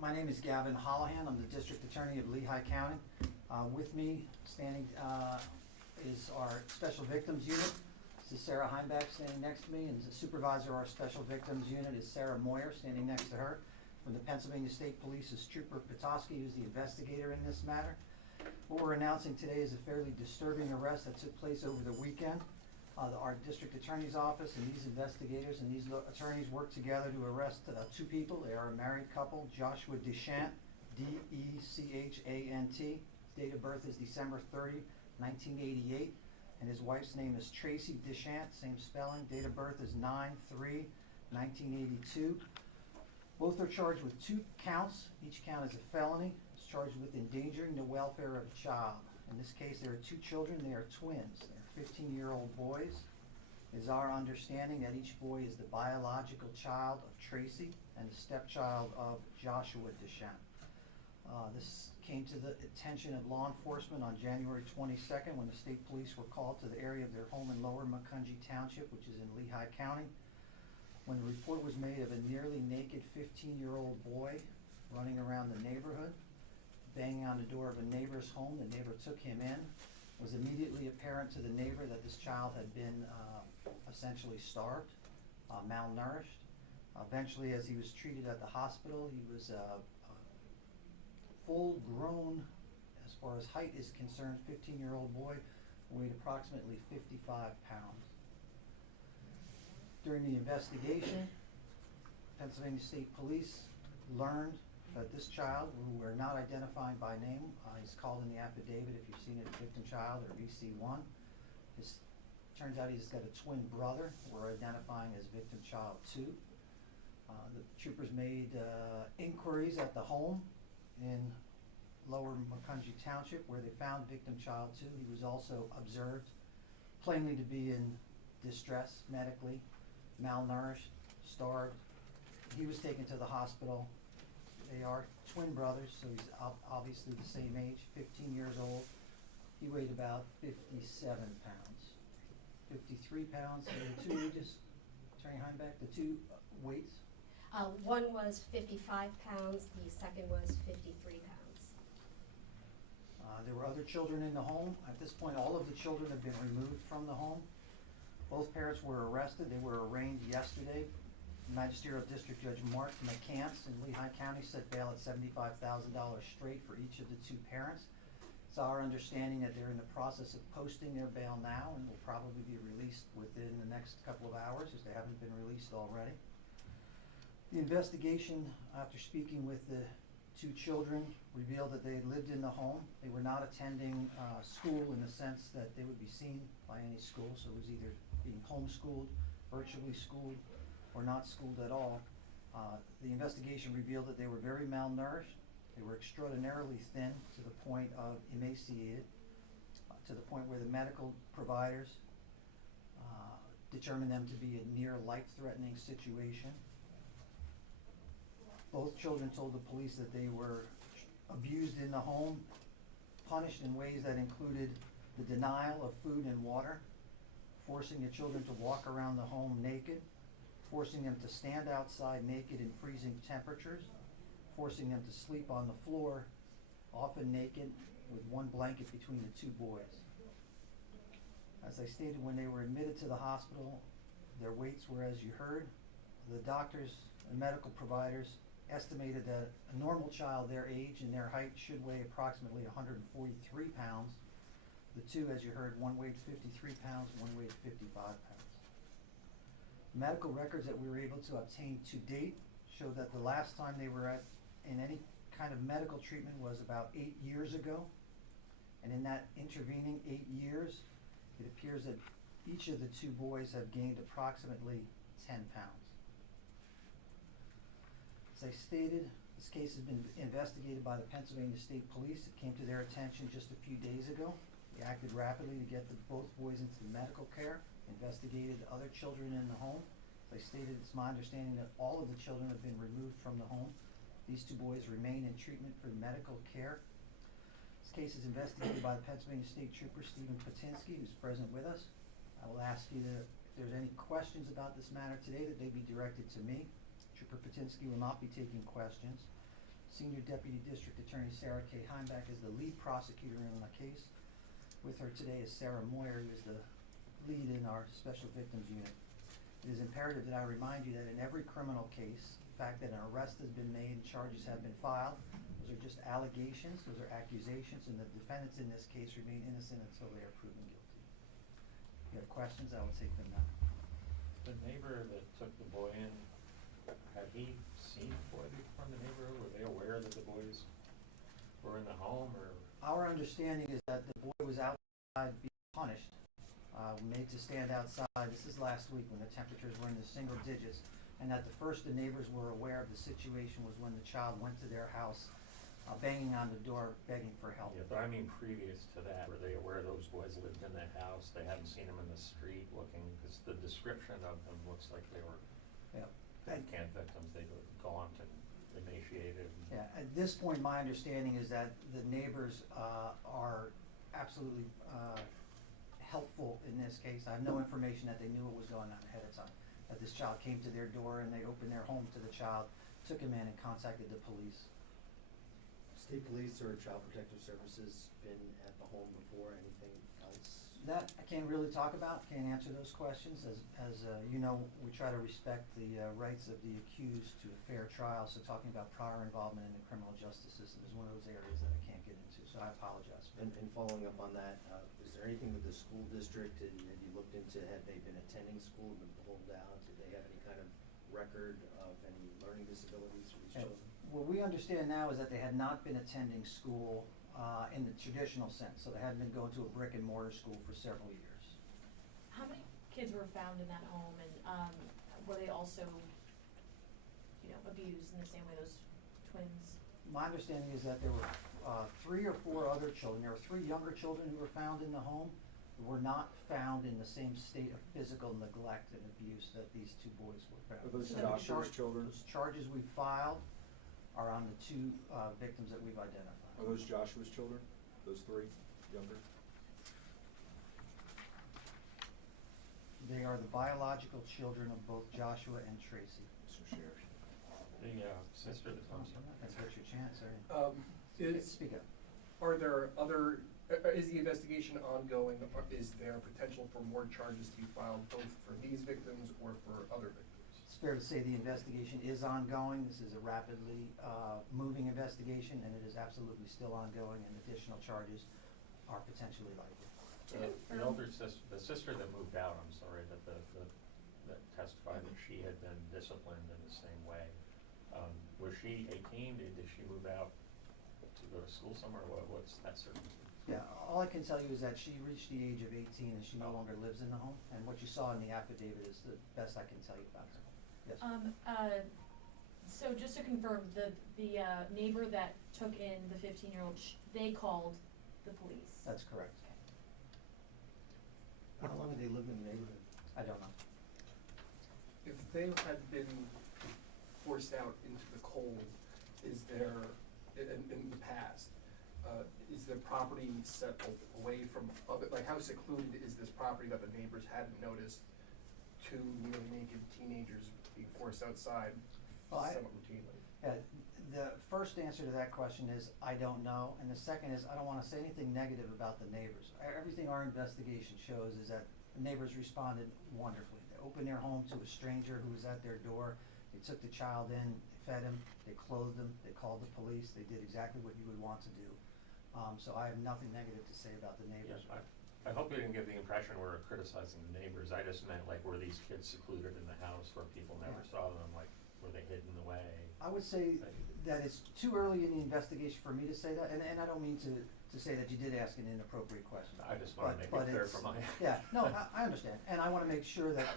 My name is Gavin Holohan. I'm the District Attorney of Lehigh County. With me standing is our Special Victims Unit. This is Sarah Heimbach standing next to me, and the supervisor of our Special Victims Unit is Sarah Moyer standing next to her. From the Pennsylvania State Police is Trooper Petoskey, who's the investigator in this matter. What we're announcing today is a fairly disturbing arrest that took place over the weekend. Our district attorney's office and these investigators and these attorneys worked together to arrest two people. They are a married couple, Joshua Deschant, Dechant. His date of birth is December 30, 1988, and his wife's name is Tracy Deschant, same spelling. Date of birth is 9/3/1982. Both are charged with 2 counts. Each count is a felony. It's charged with endangering the welfare of a child. In this case, there are 2 children. They are twins. They're 15-year-old boys. It is our understanding that each boy is the biological child of Tracy and the stepchild of Joshua Deschant. This came to the attention of law enforcement on January 22nd when the state police were called to the area of their home in Lower Macungie Township, which is in Lehigh County. When the report was made of a nearly naked 15-year-old boy running around the neighborhood, banging on the door of a neighbor's home, the neighbor took him in. It was immediately apparent to the neighbor that this child had been essentially starved, malnourished. Eventually, as he was treated at the hospital, he was full grown, as far as height is concerned, 15-year-old boy, weighed approximately 55 pounds. During the investigation, Pennsylvania State Police learned that this child, who we're not identifying by name, he's called in the affidavit if you've seen it, victim child or VC1. Turns out he's got a twin brother we're identifying as victim child 2. The troopers made inquiries at the home in Lower Macungie Township where they found victim child 2. He was also observed plainly to be in distress medically, malnourished, starved. He was taken to the hospital. They are twin brothers, so he's obviously the same age, 15 years old. He weighed about 57 pounds. 53 pounds, so the 2 ages, Attorney Heimbach, the 2 weights? One was 55 pounds, the second was 53 pounds. There were other children in the home. At this point, all of the children have been removed from the home. Both parents were arrested. They were arraigned yesterday. Magisterial District Judge Mark McCants in Lehigh County set bail at $75,000 straight for each of the 2 parents. It's our understanding that they're in the process of posting their bail now and will probably be released within the next couple of hours, as they haven't been released already. The investigation, after speaking with the 2 children, revealed that they had lived in the home. They were not attending school in the sense that they would be seen by any school, so it was either being homeschooled, virtually schooled, or not schooled at all. The investigation revealed that they were very malnourished. They were extraordinarily thin to the point of emaciated, to the point where the medical providers determined them to be a near life-threatening situation. Both children told the police that they were abused in the home, punished in ways that included the denial of food and water, forcing the children to walk around the home naked, forcing them to stand outside naked in freezing temperatures, forcing them to sleep on the floor, often naked, with one blanket between the 2 boys. As I stated, when they were admitted to the hospital, their weights were, as you heard. The doctors and medical providers estimated that a normal child their age and their height should weigh approximately 143 pounds. The 2, as you heard, one weighed 53 pounds, one weighed 55 pounds. Medical records that we were able to obtain to date show that the last time they were in any kind of medical treatment was about 8 years ago. And in that intervening 8 years, it appears that each of the 2 boys have gained approximately 10 pounds. As I stated, this case has been investigated by the Pennsylvania State Police. It came to their attention just a few days ago. They acted rapidly to get both boys into medical care, investigated other children in the home. As I stated, it's my understanding that all of the children have been removed from the home. These 2 boys remain in treatment for medical care. This case is investigated by the Pennsylvania State Trooper Stephen Patinsky, who's present with us. I will ask you if there's any questions about this matter today, that they be directed to me. Trooper Patinsky will not be taking questions. Senior Deputy District Attorney Sarah K. Heimbach is the lead prosecutor in the case. With her today is Sarah Moyer, who is the lead in our Special Victims Unit. It is imperative that I remind you that in every criminal case, the fact that an arrest has been made and charges have been filed, those are just allegations, those are accusations, and the defendants in this case remain innocent until they are proven guilty. If you have questions, I will take them now. The neighbor that took the boy in, had he seen the boy from the neighborhood? Were they aware that the boys were in the home, or? Our understanding is that the boy was outside being punished, made to stand outside. This is last week when the temperatures were in the single digits, and that the first the neighbors were aware of the situation was when the child went to their house, banging on the door, begging for help. Yeah, but I mean previous to that, were they aware those boys lived in that house? They hadn't seen them in the street looking, because the description of them looks like they were camp victims. They were gaunt and emaciated. Yeah, at this point, my understanding is that the neighbors are absolutely helpful in this case. I have no information that they knew what was going on ahead of time, that this child came to their door and they opened their home to the child, took him in and contacted the police. State Police or Child Protective Services been at the home before? Anything else? That I can't really talk about, can't answer those questions. As you know, we try to respect the rights of the accused to a fair trial, so talking about prior involvement in the criminal justice system is one of those areas that I can't get into, so I apologize. And following up on that, is there anything with the school district? Have you looked into, had they been attending school, been pulled out? Did they have any kind of record of any learning disabilities for these children? What we understand now is that they had not been attending school in the traditional sense, so they hadn't been going to a brick and mortar school for several years. How many kids were found in that home, and were they also, abused in the same way those twins? My understanding is that there were 3 or 4 other children. There were 3 younger children who were found in the home, who were not found in the same state of physical neglect and abuse that these 2 boys were found. Are those So Joshua's children? Those charges we filed are on the 2 victims that we've identified. Are those Joshua's children? Those 3 younger? They are the biological children of both Joshua and Tracy. Mr. Sheriff. The sister that comes in. That's what's your chance, sir. Speak up. Are there other, is the investigation ongoing, or is there potential for more charges to be filed both for these victims or for other victims? It's fair to say the investigation is ongoing. This is a rapidly moving investigation, and it is absolutely still ongoing, and additional charges are potentially likely. The elder sister, the sister that moved out, I'm sorry, that that testified that she had been disciplined in the same way. Was she 18? Did she move out to go to school somewhere? What's that circumstance? Yeah, all I can tell you is that she reached the age of 18 and she no longer lives in the home, and what you saw in the affidavit is the best I can tell you about her. Yes? So just to confirm, the neighbor that took in the 15-year-old, they called the police? That's correct. How long have they lived in the neighborhood? I don't know. If they had been forced out into the cold, is there, in the past, is the property set away from other, like how secluded is this property that the neighbors hadn't noticed 2 nearly naked teenagers being forced outside somewhat routinely? The first answer to that question is I don't know, and the second is I don't want to say anything negative about the neighbors. Everything our investigation shows is that the neighbors responded wonderfully. They opened their home to a stranger who was at their door. They took the child in, they fed him, they clothed him, they called the police. They did exactly what you would want to do. So I have nothing negative to say about the neighbors. Yes, I hope you didn't give the impression we're criticizing the neighbors. I just meant like, were these kids secluded in the house where people never saw them? Like, were they hidden away? I would say that it's too early in the investigation for me to say that, and I don't mean to say that you did ask an inappropriate question. I just want to make it clear for my. Yeah, no, I understand, and I want to make sure that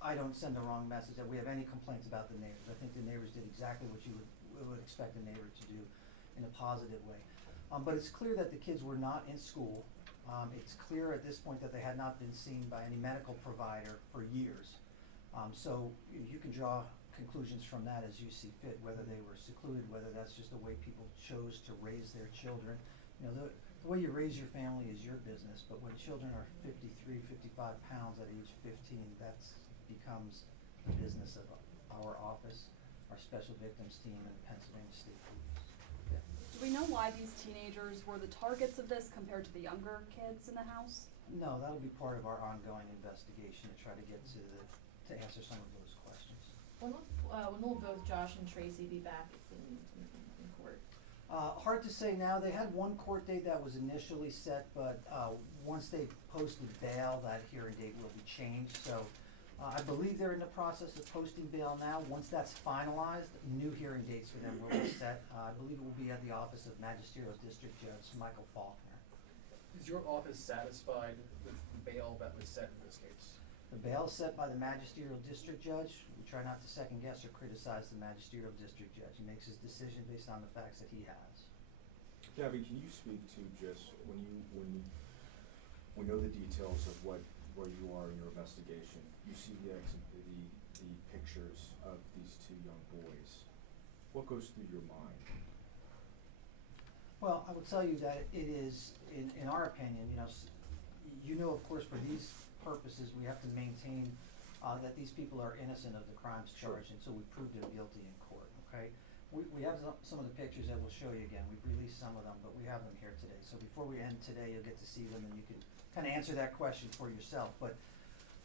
I don't send the wrong message, that we have any complaints about the neighbors. I think the neighbors did exactly what you would expect a neighbor to do in a positive way. But it's clear that the kids were not in school. It's clear at this point that they had not been seen by any medical provider for years. So you can draw conclusions from that as you see fit, whether they were secluded, whether that's just the way people chose to raise their children. You know, the way you raise your family is your business, but when children are 53, 55 pounds at age 15, that becomes the business of our office, our special victims team, and the Pennsylvania State Police. Do we know why these teenagers were the targets of this compared to the younger kids in the house? No, that'll be part of our ongoing investigation to try to get to answer some of those questions. When will both Josh and Tracy be back in court? Hard to say now. They had one court date that was initially set, but once they posted bail, that hearing date will be changed. So I believe they're in the process of posting bail now. Once that's finalized, new hearing dates for them will be set. I believe it will be at the Office of Magisterial District Judge Michael Faulkner. Is your office satisfied with the bail that was set in this case? The bail is set by the Magisterial District Judge. We try not to second guess or criticize the Magisterial District Judge. He makes his decision based on the facts that he has. Gabby, can you speak to just when we know the details of where you are in your investigation, you see the pictures of these two young boys. What goes through your mind? Well, I will tell you that it is, in our opinion, of course, for these purposes, we have to maintain that these people are innocent of the crimes Sure. charged until we prove them guilty in court, okay? We have some of the pictures that we'll show you again. We've released some of them, but we have them here today. So before we end today, you'll get to see them and you can kind of answer that question for yourself. But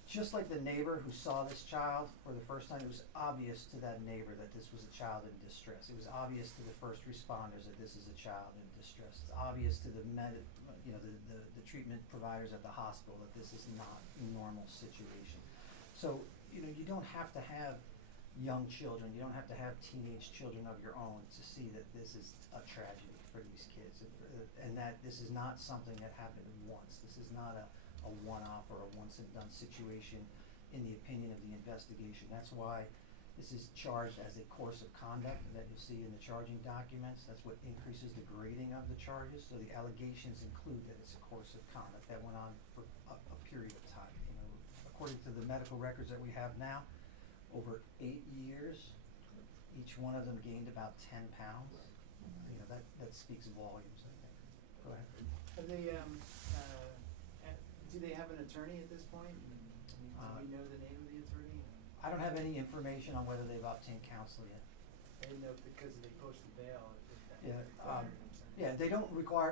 just like the neighbor who saw this child for the first time, it was obvious to that neighbor that this was a child in distress. It was obvious to the first responders that this is a child in distress. It's obvious to the the treatment providers at the hospital that this is not a normal situation. So, you don't have to have young children, you don't have to have teenage children of your own to see that this is a tragedy for these kids, and that this is not something that happened once. This is not a one-off or a once-and-done situation in the opinion of the investigation. That's why this is charged as a course of conduct that you see in the charging documents. That's what increases the grading of the charges. So the allegations include that it's a course of conduct that went on for a period of time. According to the medical records that we have now, over 8 years, each one of them gained about 10 pounds. That speaks volumes, I think. Go ahead. Have they, do they have an attorney at this point? Do we know the name of the attorney? I don't have any information on whether they've obtained counsel yet. I didn't know because they posted bail. If that Yeah, required consent. Yeah,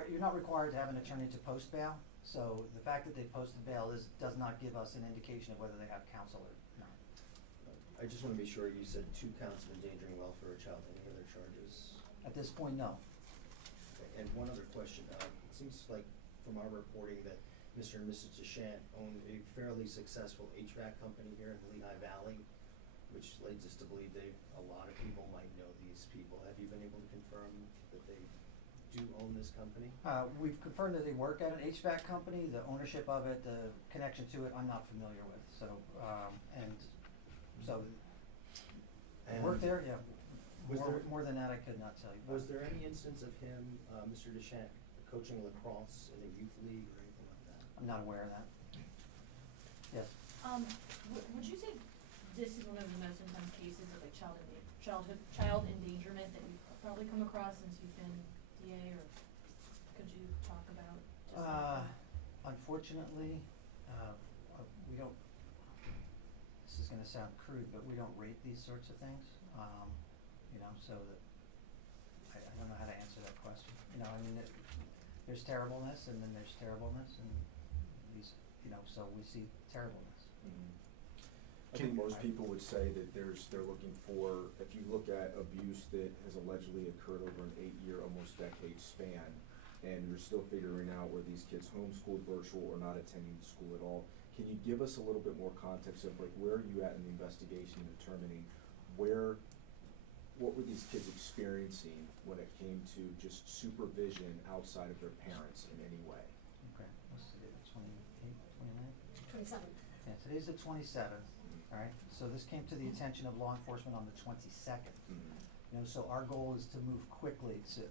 you're not required to have an attorney to post bail. So the fact that they posted bail does not give us an indication of whether they have counsel or not. I just wanna be sure, you said 2 counts of endangering welfare of a child, any other charges? At this point, no. Okay, and one other question, it seems like from our reporting that Mr. and Mrs. Deschamps owned a fairly successful HVAC company here in the Lehigh Valley, which leads us to believe a lot of people might know these people. Have you been able to confirm that they do own this company? We've confirmed that they work at an HVAC company. The ownership of it, the connection to it, I'm not familiar with. So, And work there, yeah. was there- More than that, I could not tell you. Was there any instance of him, Mr. Deschamps, coaching lacrosse in a youth league or anything like that? I'm not aware of that. Yes. Would you say this is one of the most intense cases of like child endangerment that you've probably come across since you've been DA, or could you talk about just that? Unfortunately, we don't, this is gonna sound crude, but we don't rate these sorts of things. So that, I don't know how to answer that question. There's terribleness and then there's terribleness and these, so we see terribleness. I think most people would say that they're looking for, if you look at abuse that has allegedly occurred over an 8-year, almost decade span, and you're still figuring out where these kids homeschooled, virtual, or not attending school at all, can you give us a little bit more context of like where are you at in the investigation, determining what were these kids experiencing when it came to just supervision outside of their parents in any way? Okay, what's today, the 28th, 29th? 27th. Yeah, today's the 27th, all right? So this came to the attention of law enforcement on the 22nd. So our goal is to move quickly to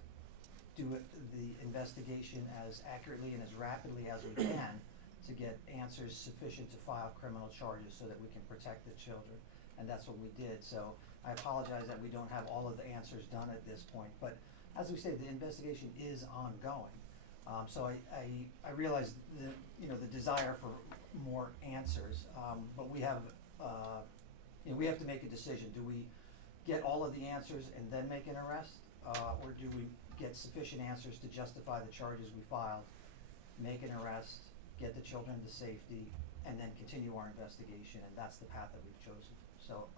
do the investigation as accurately and as rapidly as we can to get answers sufficient to file criminal charges so that we can protect the children. And that's what we did. So I apologize that we don't have all of the answers done at this point. But as we say, the investigation is ongoing. So I realize the desire for more answers, but we have to make a decision. Do we get all of the answers and then make an arrest, or do we get sufficient answers to justify the charges we filed, make an arrest, get the children to safety, and then continue our investigation, and that's the path that we've chosen. So,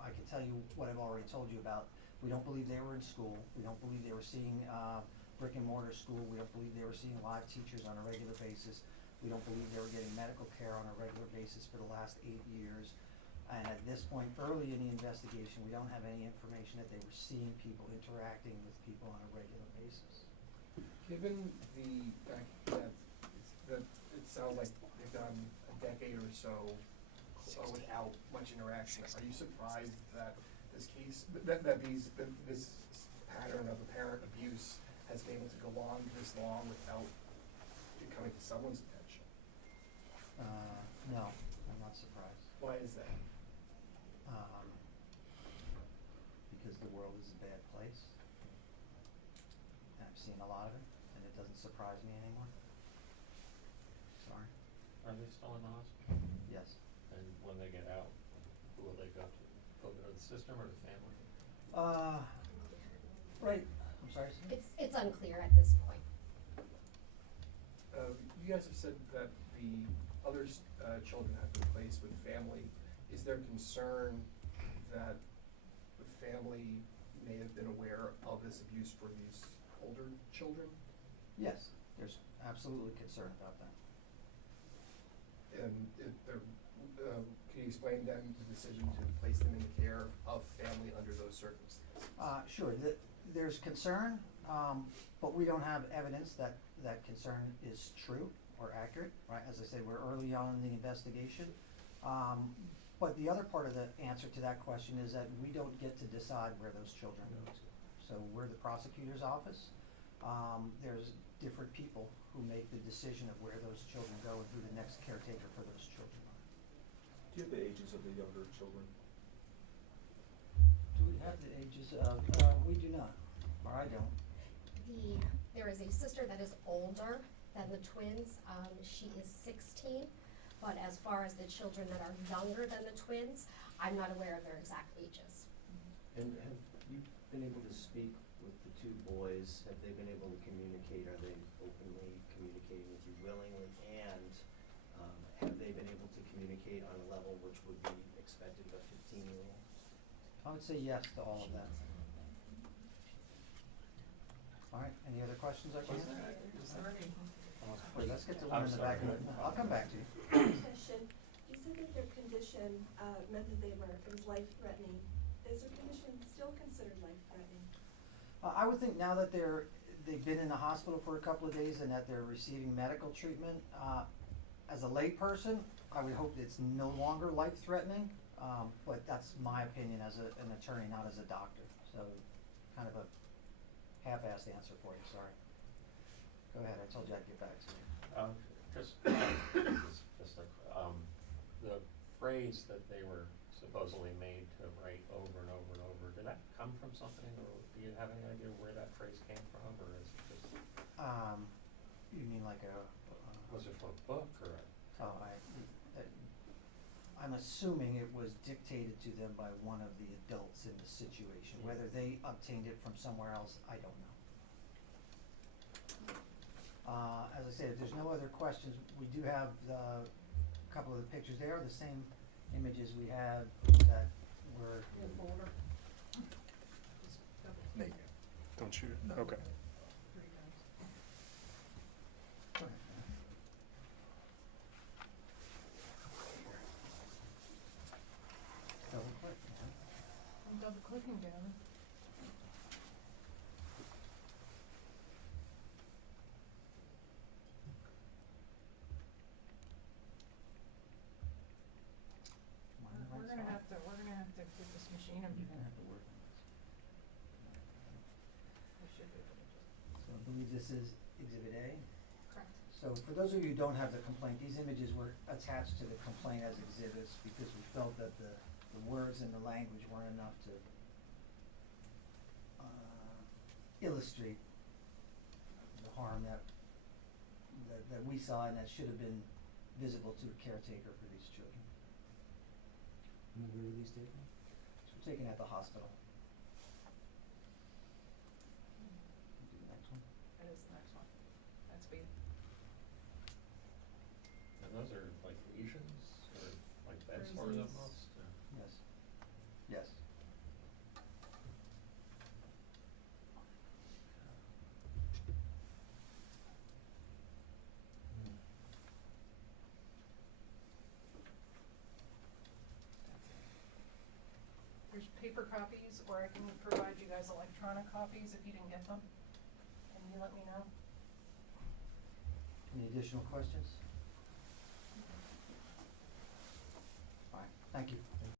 I can tell you what I've already told you about. We don't believe they were in school. We don't believe they were seeing, brick and mortar school. We don't believe they were seeing live teachers on a regular basis. We don't believe they were getting medical care on a regular basis for the last 8 years. And at this point, early in the investigation, we don't have any information that they were seeing people, interacting with people on a regular basis. Given the fact that it sounds like they've done a decade or so without much interaction, are you surprised that this case, this pattern of apparent abuse has been able to go on this long without it coming to someone's attention? No, I'm not surprised. Why is that? Because the world is a bad place. And I've seen a lot of it, and it doesn't surprise me anymore. Sorry. Are they still in the hospital? Yes. And when they get out, who will they go to? Go to the system or the family? Right, I'm sorry, Sue? It's unclear at this point. You guys have said that the other children have been placed with family. Is there concern that the family may have been aware of this abuse for these older children? Yes, there's absolutely concern about that. And if there, can you explain then the decision to place them in the care of family under those circumstances? Sure, there's concern, but we don't have evidence that that concern is true or accurate, right? As I say, we're early on in the investigation. But the other part of the answer to that question is that we don't get to decide where those children go to. So we're the prosecutor's office. There's different people who make the decision of where those children go and who the next caretaker for those children are. Do you have the ages of the younger children? Do we have the ages of, we do not, or I don't. There is a sister that is older than the twins. She is 16, but as far as the children that are younger than the twins, I'm not aware of their exact ages. And have you been able to speak with the two boys? Have they been able to communicate? Are they openly communicating with you willingly? And have they been able to communicate on a level which would be expected of a 15-year-old? I would say yes to all of that. All right, any other questions I can answer? Wait, let's get to one I'm in the back. sorry. I'll come back to you. Question, you said that their condition, meant that they were, it was life-threatening. Is their condition still considered life-threatening? I would think now that they've been in the hospital for a couple of days and that they're receiving medical treatment, as a layperson, I would hope it's no longer life-threatening, but that's my opinion as an attorney, not as a doctor. So, kind of a half-assed answer for you, sorry. Go ahead, I told you I'd get back to you. The phrase that they were supposedly made to write over and over and over, did that come from something, or do you have any idea where that phrase came from, or is it just, You mean like was it from a book, or a? I'm assuming it was dictated to them by one of the adults in the situation. Whether they obtained it from somewhere else, I don't know. As I said, if there's no other questions, we do have a couple of the pictures. They are the same images we had that were. Nate, don't shoot it. Okay. Go ahead. Double click, yeah. I'm double clicking down. Mine We're lights gonna off. have to get this machine and. You're gonna have to work on this. We should be able to just. So I believe this is Exhibit A. Correct. So for those of you who don't have the complaint, these images were attached to the complaint as exhibits because we felt that the words and the language weren't enough to illustrate the harm that we saw and that should have been visible to a caretaker for these children. And where were these taken? So taken at the hospital. speed. And those are like lesions or like bed sores Bruises. almost? Yes. Yes. There's paper copies, or I can provide you guys electronic copies if you didn't get them. And you let me know. Any additional questions? All right, thank you.